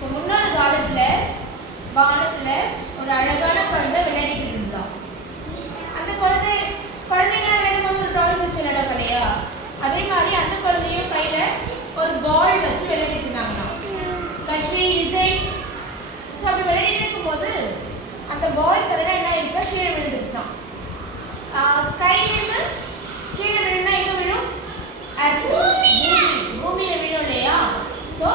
So முன்னாள் காலத்தில் வானத்தில் ஒரு அழகான குழந்தை விளையாடிக்கிட்டு இருந்தான் அந்த குழந்தை குழந்தைங்க விளையாடும்போது ஒரு டாய்ஸ் வச்சு விளையாடுவாங்க இல்லையா அதே மாதிரி அந்த குழந்தையும் கையில் ஒரு பால் வச்சு விளையாடிட்டு இருந்தாங்களாம். காஷ்மீர் விஜய் ஸோ அப்படி விளையாடிட்டு இருக்கும்போது அந்த பால் சடனாக என்ன ஆயிடுச்சா? கீழே விழுந்துருச்சான் ஸ்கைலேருந்து கீழே விழுந்தா எங்கே விழும்? பூமியில் பூமி. விழும் இல்லையா? ஸோ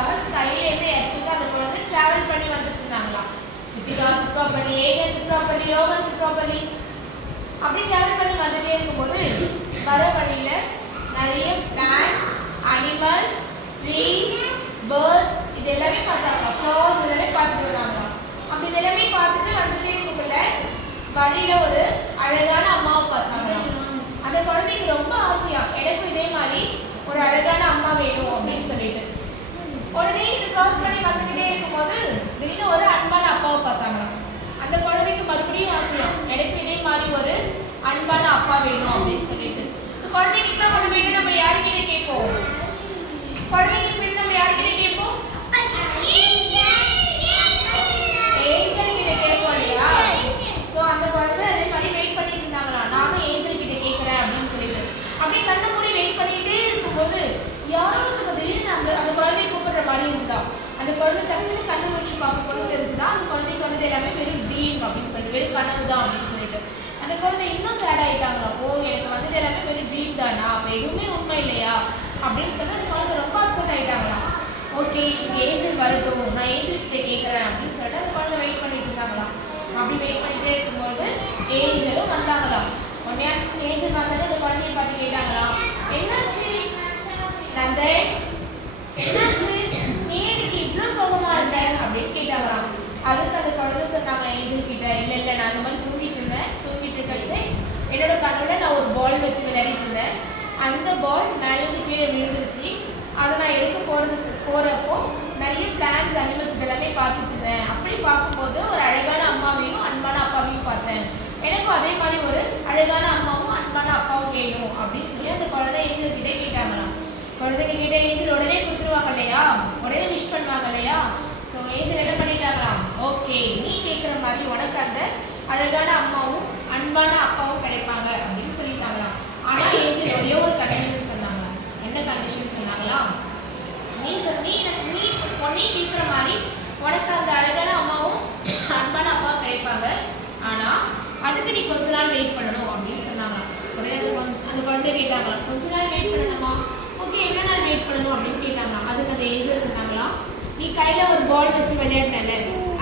எடுக்கிறதுக்காக ஸ்கைலேருந்து எர்த்துக்கு அந்த குழந்தை டிராவல் பண்ணி வந்துட்டு இருந்தாங்களாம். இத்திகா சுற்றுலாப்பள்ளி ஏகன் சுற்றுலாப்பள்ளி ரோமன் பண்ணி அப்படி டிராவல் பண்ணி வந்துட்டே இருக்கும்போது வர வழியில நிறைய பிளான்ஸ் அனிமல்ஸ் ட்ரீஸ் பேர்ட்ஸ் இது எல்லாமே பார்த்தாங்க ஃப்ளவர்ஸ் எல்லாமே பார்த்துட்டு வந்தாங்க அப்படி இதெல்லாமே பார்த்துட்டு வந்துட்டே இருக்கக்குள்ள வழியில ஒரு அழகான அம்மாவை பார்த்தாங்களாம் அந்த குழந்தைக்கு ரொம்ப ஆசையா எனக்கும் இதே மாதிரி ஒரு அழகான அம்மா வேணும் அப்படின்னு சொல்லிட்டு உடனே இது கிராஸ் பண்ணி வந்துகிட்டே இருக்கும்போது திடீர்னு ஒரு அன்பான அப்பாவை பார்த்தாங்களாம் அந்த குழந்தைக்கு மறுபடியும் ஆசையா எனக்கு இதே மாதிரி ஒரு அன்பான அப்பா வேணும் அப்படின்னு சொல்லிட்டு ஸோ குழந்தைக்கு நம்ம வேணும் நம்ம யார்கிட்ட கேட்போம் குழந்தைங்களுக்கு வேணும் நம்ம யார்கிட்ட கேட்போம் ஏஞ்சல் கிட்ட கேட்போம் இல்லையா ஸோ அந்த குழந்தை அதே மாதிரி வெயிட் பண்ணிட்டு இருந்தாங்களா நானும் ஏஞ்சல் கிட்ட கேட்குறேன் அப்படின்னு சொல்லிட்டு அப்படியே கண்ணை மூடி வெயிட் பண்ணிட்டே இருக்கும்போது யாரோ ஒருத்தங்க திடீர்னு அந்த அந்த குழந்தைய தான் அந்த குழந்தை டக்குனு கண்ணை முடிச்சு பார்க்கும்போது தெரிஞ்சுதான் அந்த குழந்தைக்கு வந்து எல்லாமே வெறும் ட்ரீம் அப்படின்னு சொல்லிட்டு வெறும் கனவு தான் அப்படின்னு சொல்லிட்டு. அந்த குழந்தை இன்னும் சேட் ஆயிட்டாங்களா? ஓ எனக்கு வந்தது எல்லாமே வெறும் ட்ரீம் தானா? அப்போ எதுவுமே உண்மை இல்லையா? அப்படின்னு சொல்லி அந்த குழந்தை ரொம்ப அப்செட் ஆகிட்டாங்களா ஓகே இங்கே ஏஞ்சல் வரட்டும் நான் ஏஞ்சல் கிட்ட கேட்குறேன் அப்படின்னு சொல்லிட்டு அந்த குழந்தை வெயிட் பண்ணிட்டு இருந்தாங்களாம் அப்படி வெயிட் பண்ணிட்டே இருக்கும்போது ஏஞ்சலும் வந்தாங்களாம் உடனே ஏஞ்சல் வந்தது அந்த குழந்தைய பார்த்து கேட்டாங்களாம் என்னாச்சு? நந்தன் என்னாச்சு நீ இன்னைக்கு இவ்வளோ சோகமா இருக்க அப்படின்னு கேட்டாங்களாம் அதுக்கு அந்த குழந்தை சொன்னாங்க ஏஞ்சல் கிட்ட இல்லை இல்லை நான் அந்த மாதிரி தூங்கிட்டு இருந்தேன் தூங்கிட்டு இருக்கச்சு என்னோட கண்ணோட நான் ஒரு பால் வச்சு விளையாடிட்டு இருந்தேன். அந்த பால் மேலேருந்து கீழே விழுந்துருச்சு. அதை நான் எடுக்க போகிறதுக்கு போகிறப்போ நிறைய பிளான்ஸ் அனிமல்ஸ் எல்லாமே பார்த்துட்டு இருந்தேன். அப்படி பார்க்கும்போது ஒரு அழகான அம்மாவையும் அன்பான அப்பாவையும் பார்த்தேன். எனக்கும் அதே மாதிரி ஒரு அழகான அம்மாவும் அன்பான அப்பாவும் வேணும் அப்படின்னு சொல்லி அந்த குழந்தை ஏஞ்சல் கிட்டே கேட்டாங்களாம். குழந்தைங்க கிட்டே ஏஞ்சல் உடனே கொடுத்துருவாங்க இல்லையா? உடனே விஷ் பண்ணுவாங்க இல்லையா? ஸோ ஏஞ்சல் என்ன பண்ணிட்டாங்களாம்? ஓகே நீ கேட்குற மாதிரி உனக்கு அந்த அழகான அம்மாவும் அன்பான அப்பாவும் கிடைப்பாங்க. அப்படின்னு ஆனால் ஏஞ்சல் ஒரே ஒரு கண்டிஷன் சொன்னாங்க. என்ன கண்டிஷன் சொன்னாங்களா? நீ சார் நீ எனக்கு நீ கேட்குற மாதிரி உனக்கு அந்த அழகான அம்மாவும் அன்பான அப்பாவும் கிடைப்பாங்க. ஆனால் அதுக்கு நீ கொஞ்ச நாள் வெயிட் பண்ணணும் அப்படின்னு சொன்னாங்களாம். உடனே அந்த அந்த குழந்தை கேட்டாங்களாம். கொஞ்ச நாள் வெயிட் பண்ணணுமா? ஓகே என்ன நாள் வெயிட் பண்ணணும்? அப்படின்னு கேட்டாங்களாம். அதுக்கு அந்த ஏஜென்ட் சொன்னாங்களாம் நீ கையில் ஒரு பால் வச்சு விளையாடினல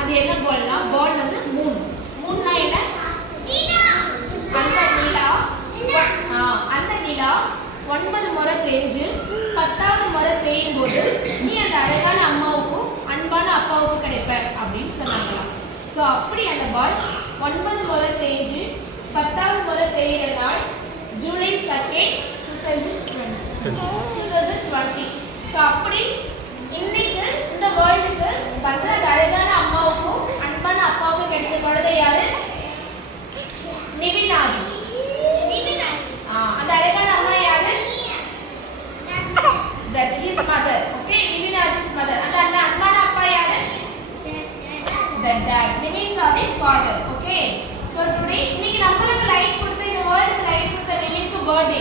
அது என்ன பால்னா பால் வந்து மூணு மூணுனா என்ன அந்த நிலா ஆ, அந்த நிலா ஒன்பது முறை தேஞ்சு பத்தாவது முறை தேயும் போது நீ அந்த அழகான அம்மாவுக்கும் அன்பான அப்பாவுக்கும் கிடைப்ப அப்படின்னு சொன்னாங்களாம். ஸோ அப்படி அந்த பால் ஒன்பது முறை தேஞ்சு பத்தாவது முறை தேயிற நாள் July second two thousand twenty two thousand twenty so அப்படி இன்னைக்கு இந்த வேர்ல்டுக்கு வந்து அந்த அழகான அம்மாவுக்கும் அன்பான அப்பாவுக்கும் கிடைச்ச குழந்தை யாரு? Mother okay நிவினாதி's mother. அந்த அந்த அன்பான அப்பா யாரு? The dad Nivin sorry father. Okay. So today இன்னைக்கு நம்மளுக்கு லைட் கொடுத்த இந்த வேர்ல்டுக்கு லைட் கொடுத்த நிவினுக்கு பர்த்டே